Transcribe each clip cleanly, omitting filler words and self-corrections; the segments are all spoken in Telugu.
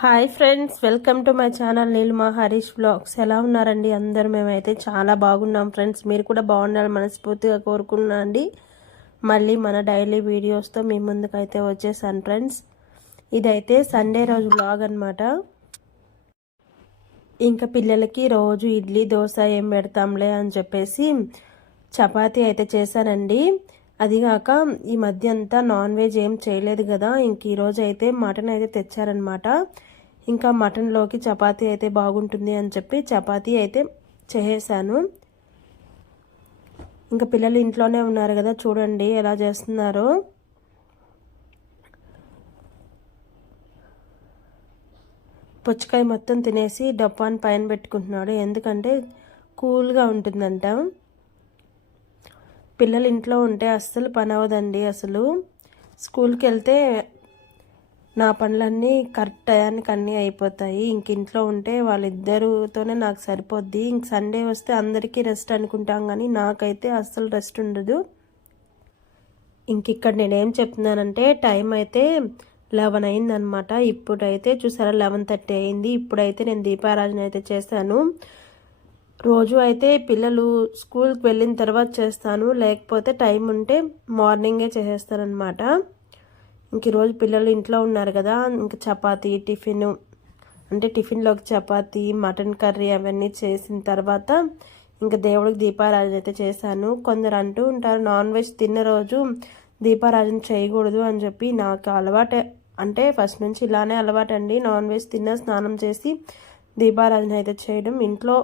Hi friends, welcome to my channel Neelima Harish blogs. ఎలా ఉన్నారండి అందరూ? మేమైతే చాలా బాగున్నాం ఫ్రెండ్స్. మీరు కూడా బాగుండాలని మనస్ఫూర్తిగా కోరుకున్నాను అండి. మళ్ళీ మన డైలీ వీడియోస్తో మీ ముందుకైతే వచ్చేసాను ఫ్రెండ్స్. ఇదైతే సండే రోజు బ్లాగ్ అనమాట. ఇంకా పిల్లలకి రోజు ఇడ్లీ దోశ ఏం పెడతాంలే అని చెప్పేసి చపాతీ అయితే చేశానండి. అదిగాక ఈ మధ్య అంతా నాన్ వెజ్ ఏం చేయలేదు కదా, ఇంక ఈరోజు అయితే మటన్ అయితే తెచ్చారనమాట. ఇంకా మటన్లోకి చపాతీ అయితే బాగుంటుంది అని చెప్పి చపాతీ అయితే చేసేసాను. ఇంకా పిల్లలు ఇంట్లోనే ఉన్నారు కదా, చూడండి ఎలా చేస్తున్నారో. పుచ్చకాయ మొత్తం తినేసి డబ్బాని పైన పెట్టుకుంటున్నాడు, ఎందుకంటే కూల్గా ఉంటుందంట. పిల్లలు ఇంట్లో ఉంటే అస్సలు పని అవ్వదండి. అసలు స్కూల్కి వెళ్తే నా పనులన్నీ కరెక్ట్ టయానికి అన్నీ అయిపోతాయి. ఇంక ఇంట్లో ఉంటే వాళ్ళిద్దరితోనే నాకు సరిపోద్ది. ఇంక సండే వస్తే అందరికీ రెస్ట్ అనుకుంటాం, కానీ నాకైతే అస్సలు రెస్ట్ ఉండదు. ఇంక ఇక్కడ నేనేం చెప్తున్నానంటే టైం అయితే 11 అయిందనమాట. ఇప్పుడైతే చూసారా 11:30 అయింది. ఇప్పుడైతే నేను దీపారాధన అయితే చేశాను. రోజు అయితే పిల్లలు స్కూల్కి వెళ్ళిన తర్వాత చేస్తాను, లేకపోతే టైం ఉంటే మార్నింగే చేసేస్తానమాట. ఇంక ఈరోజు పిల్లలు ఇంట్లో ఉన్నారు కదా, ఇంక చపాతీ టిఫిన్లోకి చపాతీ మటన్ కర్రీ అవన్నీ చేసిన తర్వాత ఇంకా దేవుడికి దీపారాధన అయితే చేశాను. కొందరు అంటూ ఉంటారు నాన్ వెజ్ తిన్న రోజు దీపారాధన చేయకూడదు అని చెప్పి. నాకు అలవాటే, అంటే ఫస్ట్ నుంచి ఇలానే అలవాటండి. నాన్ వెజ్ తిన్న స్నానం చేసి దీపారాధన అయితే చేయడం. ఇంట్లో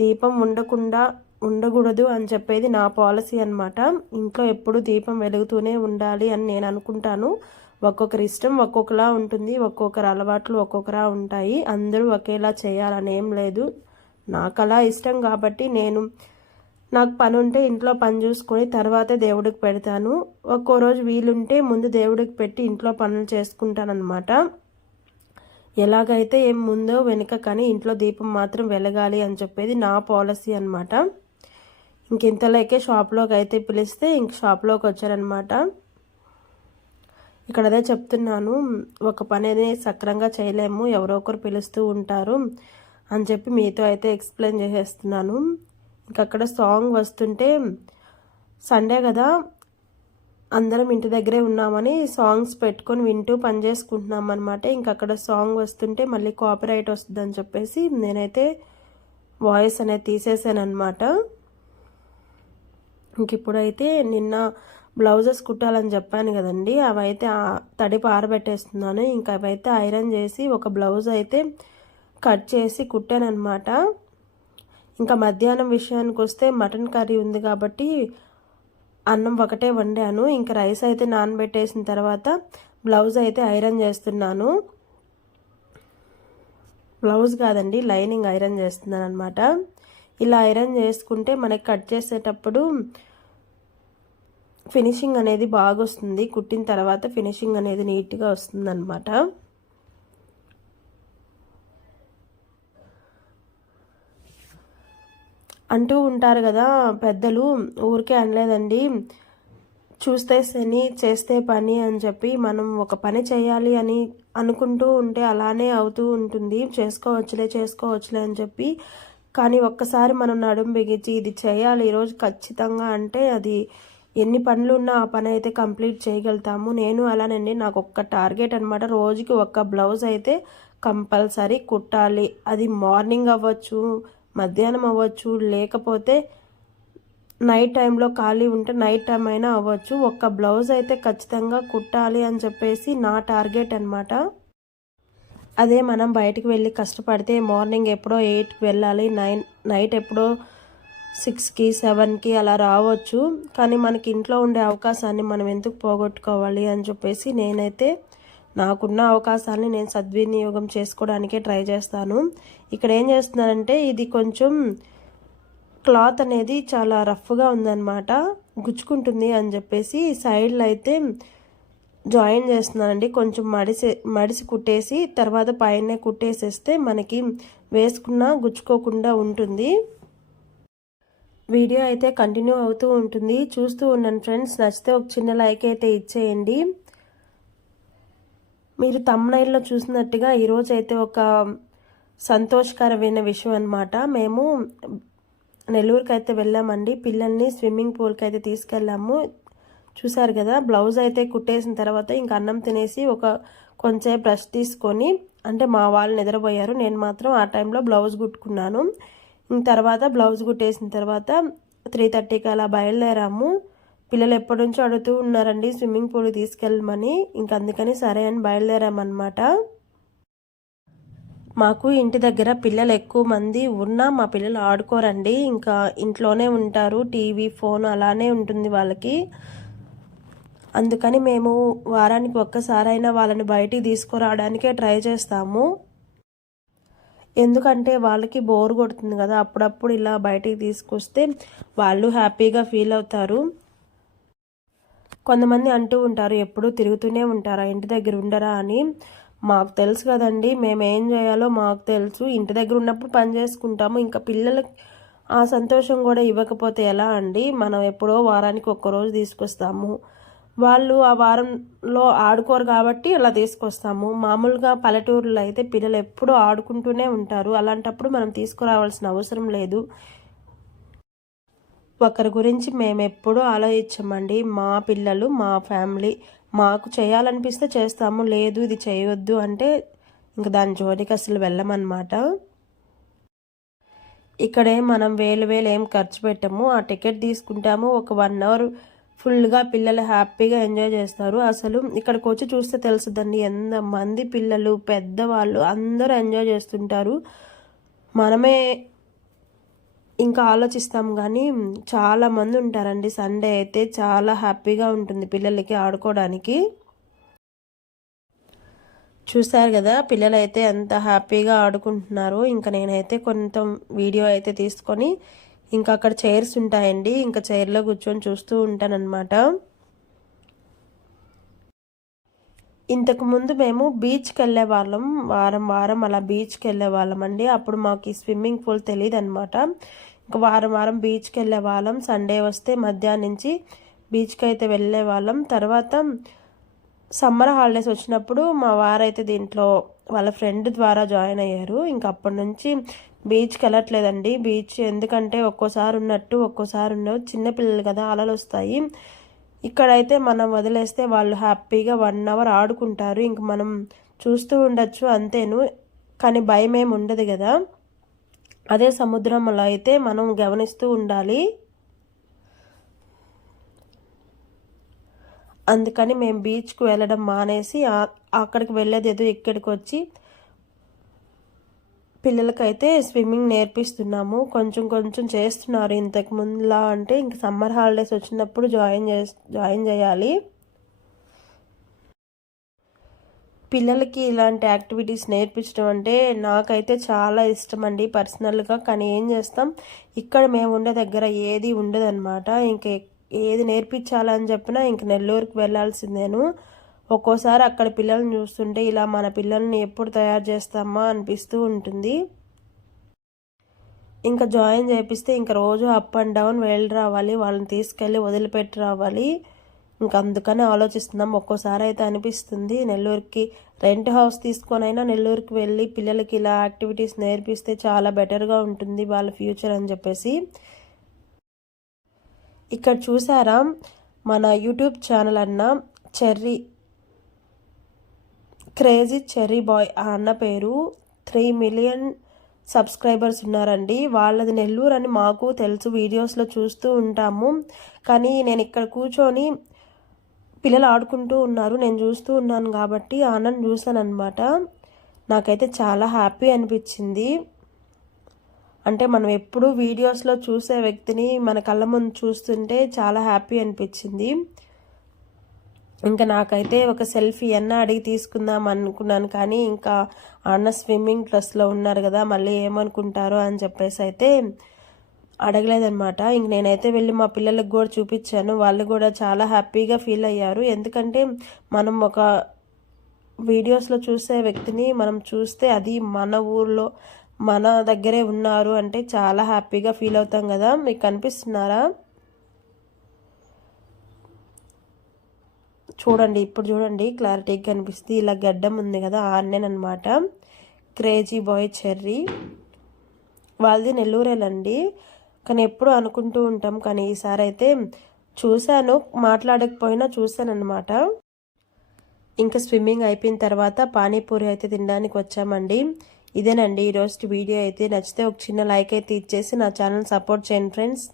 దీపం ఉండకూడదు అని చెప్పేది నా పాలసీ అనమాట. ఇంట్లో ఎప్పుడు దీపం వెలుగుతూనే ఉండాలి అని నేను అనుకుంటాను. ఒక్కొక్కరి ఇష్టం ఒక్కొక్కలా ఉంటుంది, ఒక్కొక్కరు అలవాట్లు ఒక్కొక్కరా ఉంటాయి. అందరూ ఒకేలా చేయాలని ఏం లేదు. నాకు అలా ఇష్టం కాబట్టి నాకు పని ఉంటే ఇంట్లో పని చూసుకొని తర్వాతే దేవుడికి పెడతాను. ఒక్కో రోజు వీలుంటే ముందు దేవుడికి పెట్టి ఇంట్లో పనులు చేసుకుంటానన్నమాట. ఎలాగైతే ఏం ముందో వెనుక కానీ ఇంట్లో దీపం మాత్రం వెలగాలి అని చెప్పేది నా పాలసీ అనమాట. ఇంతలోకే షాప్లోకి అయితే పిలిస్తే ఇంక షాప్లోకి వచ్చారనమాట. ఇక్కడ అదే చెప్తున్నాను, ఒక పని అనేది సక్రంగా చేయలేము, ఎవరో ఒకరు పిలుస్తూ ఉంటారు అని చెప్పి మీతో అయితే ఎక్స్ప్లెయిన్ చేసేస్తున్నాను. ఇంకక్కడ సాంగ్ వస్తుంటే సండే కదా అందరం ఇంటి దగ్గరే ఉన్నామని సాంగ్స్ పెట్టుకొని వింటూ పని చేసుకుంటున్నాం అనమాట. అక్కడ సాంగ్ వస్తుంటే మళ్ళీ కాపీరైట్ వస్తుందని చెప్పేసి నేనైతే వాయిస్ అనేది తీసేసాను అనమాట. ఇప్పుడైతే నిన్న బ్లౌజెస్ కుట్టాలని చెప్పాను కదండి, అవైతే తడిపి ఆరబెట్టేస్తున్నాను. అవైతే ఐరన్ చేసి ఒక బ్లౌజ్ అయితే కట్ చేసి కుట్టాను అనమాట. మధ్యాహ్నం విషయానికి వస్తే మటన్ కర్రీ ఉంది కాబట్టి అన్నం ఒకటే వండాను. రైస్ అయితే నానబెట్టేసిన తర్వాత బ్లౌజ్ అయితే ఐరన్ చేస్తున్నాను. బ్లౌజ్ కాదండి, లైనింగ్ ఐరన్ చేస్తున్నాను అనమాట. ఇలా ఐరన్ చేసుకుంటే మనకి కట్ చేసేటప్పుడు ఫినిషింగ్ అనేది బాగా వస్తుంది. కుట్టిన తర్వాత ఫినిషింగ్ అనేది నీట్గా వస్తుంది అనమాట. అంటూ ఉంటారు కదా పెద్దలు, ఊరికే అనలేదండి, చూస్తే శని చేస్తే పని అని చెప్పి. మనం ఒక పని చేయాలి అని అనుకుంటూ ఉంటే అలానే అవుతూ ఉంటుంది. చేసుకోవచ్చులే అని చెప్పి. కానీ ఒక్కసారి మనం నడుము బిగించి ఇది చేయాలి ఈరోజు ఖచ్చితంగా అంటే అది ఎన్ని పనులు ఉన్నా ఆ పని అయితే కంప్లీట్ చేయగలుగుతాము. నేను అలానండి, నాకు ఒక్క టార్గెట్ అనమాట. రోజుకి ఒక్క బ్లౌజ్ అయితే కంపల్సరీ కుట్టాలి. అది మార్నింగ్ అవ్వచ్చు, మధ్యాహ్నం అవ్వచ్చు, లేకపోతే నైట్ టైంలో ఖాళీ ఉంటే నైట్ టైం అయినా అవ్వచ్చు. ఒక్క బ్లౌజ్ అయితే ఖచ్చితంగా కుట్టాలి అని చెప్పేసి నా టార్గెట్ అనమాట. అదే మనం బయటికి వెళ్ళి కష్టపడితే మార్నింగ్ ఎప్పుడో 8కి వెళ్ళాలి, నైట్ ఎప్పుడో 6కి 7కి అలా రావచ్చు. కానీ మనకి ఇంట్లో ఉండే అవకాశాన్ని మనం ఎందుకు పోగొట్టుకోవాలి అని చెప్పేసి నేనైతే నాకున్న అవకాశాలని నేను సద్వినియోగం చేసుకోవడానికే ట్రై చేస్తాను. ఇక్కడ ఏం చేస్తున్నానంటే ఇది కొంచెం క్లాత్ అనేది చాలా రఫ్గా ఉందన్నమాట, గుచ్చుకుంటుంది అని చెప్పేసి సైడ్లో అయితే జాయిన్ చేస్తున్నానండి. కొంచెం మడిసి కుట్టేసి తర్వాత పైన కుట్టేసేస్తే మనకి వేసుకున్నా గుచ్చుకోకుండా ఉంటుంది. వీడియో అయితే కంటిన్యూ అవుతూ ఉంటుంది, చూస్తూ ఉన్నాను ఫ్రెండ్స్. నచ్చితే ఒక చిన్న లైక్ అయితే ఇచ్చేయండి. మీరు తమ్నైల్లో చూసినట్టుగా ఈరోజు అయితే ఒక సంతోషకరమైన విషయం అనమాట. మేము నెల్లూరుకి అయితే వెళ్ళామండి. పిల్లల్ని స్విమ్మింగ్ పూల్కి అయితే తీసుకెళ్ళాము. చూసారు కదా, బ్లౌజ్ అయితే కుట్టేసిన తర్వాత ఇంకా అన్నం తినేసి కొంచెం బ్రష్ తీసుకొని, అంటే మా వాళ్ళు నిద్రపోయారు, నేను మాత్రం ఆ టైంలో బ్లౌజ్ కుట్టుకున్నాను. ఇంక తర్వాత బ్లౌజ్ కుట్టేసిన తర్వాత 3:30కి అలా బయలుదేరాము. పిల్లలు ఎప్పటి నుంచో అడుగుతూ ఉన్నారండి స్విమ్మింగ్ పూల్కి తీసుకెళ్ళమని. ఇంక అందుకని సరే అని బయలుదేరామన్నమాట. మాకు ఇంటి దగ్గర పిల్లలు ఎక్కువ మంది ఉన్నా మా పిల్లలు ఆడుకోరండి. ఇంకా ఇంట్లోనే ఉంటారు, టీవీ ఫోన్ అలానే ఉంటుంది వాళ్ళకి. అందుకని మేము వారానికి ఒక్కసారైనా వాళ్ళని బయటికి తీసుకురావడానికే ట్రై చేస్తాము. ఎందుకంటే వాళ్ళకి బోర్ కొడుతుంది కదా, అప్పుడప్పుడు ఇలా బయటికి తీసుకొస్తే వాళ్ళు హ్యాపీగా ఫీల్ అవుతారు. కొంతమంది అంటూ ఉంటారు ఎప్పుడూ తిరుగుతూనే ఉంటారా, ఇంటి దగ్గర ఉండరా అని. మాకు తెలుసు కదండి, మేము ఏం చేయాలో మాకు తెలుసు. ఇంటి దగ్గర ఉన్నప్పుడు పని చేసుకుంటాము. ఇంకా పిల్లలకి ఆ సంతోషం కూడా ఇవ్వకపోతే ఎలా అండి. మనం ఎప్పుడో వారానికి ఒక్కరోజు తీసుకొస్తాము. వాళ్ళు ఆ వారంలో ఆడుకోరు కాబట్టి అలా తీసుకొస్తాము. మామూలుగా పల్లెటూరులో అయితే పిల్లలు ఎప్పుడూ ఆడుకుంటూనే ఉంటారు. అలాంటప్పుడు మనం తీసుకురావాల్సిన అవసరం లేదు. ఒకరి గురించి మేము ఎప్పుడూ ఆలోచించమండి. మా పిల్లలు, మా ఫ్యామిలీ, మాకు చేయాలనిపిస్తే చేస్తాము. లేదు ఇది చేయొద్దు అంటే ఇంక దాని జోలికి అసలు వెళ్ళమన్నమాట. ఇక్కడే మనం వేలు ఏం ఖర్చు పెట్టము. ఆ టికెట్ తీసుకుంటాము. ఒక 1 అవర్ ఫుల్గా పిల్లలు హ్యాపీగా ఎంజాయ్ చేస్తారు. అసలు ఇక్కడికి వచ్చి చూస్తే తెలుస్తుందండి, ఎంతమంది పిల్లలు, పెద్దవాళ్ళు అందరూ ఎంజాయ్ చేస్తుంటారు. మనమే ఇంకా ఆలోచిస్తాం కానీ చాలామంది ఉంటారండి. సండే అయితే చాలా హ్యాపీగా ఉంటుంది పిల్లలకి ఆడుకోవడానికి. చూసారు కదా, పిల్లలు అయితే ఎంత హ్యాపీగా ఆడుకుంటున్నారు. ఇంకా నేనైతే కొంత వీడియో అయితే తీసుకొని ఇంకా అక్కడ చైర్స్ ఉంటాయండి, ఇంకా చైర్లో కూర్చొని చూస్తూ ఉంటానన్నమాట. ఇంతకుముందు మేము బీచ్కి వెళ్ళే వాళ్ళం, వారం అలా బీచ్కి వెళ్ళే వాళ్ళం అండి. అప్పుడు మాకు ఈ స్విమ్మింగ్ పూల్ తెలియదు అనమాట. ఇంకా వారం బీచ్కి వెళ్ళే వాళ్ళం. సండే వస్తే మధ్యాహ్నం నుంచి బీచ్కి అయితే వెళ్ళే వాళ్ళం. తర్వాత సమ్మర్ హాలిడేస్ వచ్చినప్పుడు మా వారైతే దీంట్లో వాళ్ళ ఫ్రెండ్ ద్వారా జాయిన్ అయ్యారు. ఇంక అప్పటి నుంచి బీచ్కి వెళ్ళట్లేదండి. బీచ్ ఎందుకంటే ఒక్కోసారి ఉన్నట్టు ఒక్కోసారి ఉండవు, చిన్నపిల్లలు కదా, అలలు వస్తాయి. ఇక్కడైతే మనం వదిలేస్తే వాళ్ళు హ్యాపీగా 1 అవర్ ఆడుకుంటారు. ఇంక మనం చూస్తూ ఉండొచ్చు అంతేను, కానీ భయం ఏమి ఉండదు కదా. అదే సముద్రంలో అయితే మనం గమనిస్తూ ఉండాలి. అందుకని మేము బీచ్కి వెళ్ళడం మానేసి అక్కడికి వెళ్ళేది ఏదో ఇక్కడికి వచ్చి పిల్లలకైతే స్విమ్మింగ్ నేర్పిస్తున్నాము. కొంచెం చేస్తున్నారు. ఇంతకు ముందులా అంటే ఇంక సమ్మర్ హాలిడేస్ వచ్చినప్పుడు జాయిన్ చేయాలి. పిల్లలకి ఇలాంటి యాక్టివిటీస్ నేర్పించడం అంటే నాకైతే చాలా ఇష్టం అండి పర్సనల్గా. కానీ ఏం చేస్తాం, ఇక్కడ మేము ఉండే దగ్గర ఏది ఉండదన్నమాట. ఏది నేర్పించాలని చెప్పినా ఇంక నెల్లూరుకి వెళ్ళాల్సిందేను. ఒక్కోసారి అక్కడ పిల్లల్ని చూస్తుంటే ఇలా మన పిల్లల్ని ఎప్పుడు తయారు చేస్తామా అనిపిస్తూ ఉంటుంది. ఇంకా జాయిన్ చేపిస్తే ఇంకా రోజు అప్ అండ్ డౌన్ వెళ్ళి రావాలి, వాళ్ళని తీసుకెళ్ళి వదిలిపెట్టి రావాలి. ఇంకా అందుకని ఆలోచిస్తున్నాం. ఒక్కోసారి అయితే అనిపిస్తుంది నెల్లూరుకి రెంట్ హౌస్ తీసుకొనైనా నెల్లూరుకి వెళ్ళి పిల్లలకి ఇలా యాక్టివిటీస్ నేర్పిస్తే చాలా బెటర్గా ఉంటుంది వాళ్ళ ఫ్యూచర్ అని చెప్పేసి. ఇక్కడ చూసారా, మన యూట్యూబ్ ఛానల్ అన్న క్రేజీ చెర్రీ బాయ్ అన్న పేరు 3 మిలియన్ సబ్స్క్రైబర్స్ ఉన్నారండి. వాళ్ళది నెల్లూరు అని మాకు తెలుసు, వీడియోస్లో చూస్తూ ఉంటాము. కానీ నేను ఇక్కడ కూర్చొని పిల్లలు ఆడుకుంటూ ఉన్నారు, నేను చూస్తూ ఉన్నాను కాబట్టి ఆనంద్ చూశాను అనమాట. నాకైతే చాలా హ్యాపీ అనిపించింది. అంటే మనం ఎప్పుడూ వీడియోస్లో చూసే వ్యక్తిని మన కళ్ళ ముందు చూస్తుంటే చాలా హ్యాపీ అనిపించింది. ఇంకా నాకైతే ఒక సెల్ఫీ అన్న అడిగి తీసుకుందాం అనుకున్నాను, కానీ ఇంకా అన్న స్విమ్మింగ్ డ్రెస్లో ఉన్నారు కదా, మళ్ళీ ఏమనుకుంటారో అని చెప్పేసి అయితే అడగలేదనమాట. ఇంక నేనైతే వెళ్ళి మా పిల్లలకు కూడా చూపించాను. వాళ్ళు కూడా చాలా హ్యాపీగా ఫీల్ అయ్యారు. ఎందుకంటే మనం ఒక వీడియోస్లో చూసే వ్యక్తిని మనం చూస్తే అది మన ఊర్లో మన దగ్గరే ఉన్నారు అంటే చాలా హ్యాపీగా ఫీల్ అవుతాం కదా. మీకు కనిపిస్తున్నారా? చూడండి, ఇప్పుడు చూడండి క్లారిటీగా కనిపిస్తుంది. ఇలా గడ్డం ఉంది కదా ఆ అన్నేనమాట, క్రేజీ బాయ్ చెర్రీ. వాళ్ళది నెల్లూరేలండి. కానీ ఎప్పుడు అనుకుంటూ ఉంటాం, కానీ ఈసారి అయితే చూశాను, మాట్లాడకపోయినా చూశానన్నమాట. ఇంకా స్విమ్మింగ్ అయిపోయిన తర్వాత పానీపూరి అయితే తినడానికి వచ్చామండి. ఇదేనండి ఈరోజు వీడియో అయితే. నచ్చితే ఒక చిన్న లైక్ అయితే ఇచ్చేసి నా ఛానల్ సపోర్ట్ చేయండి ఫ్రెండ్స్.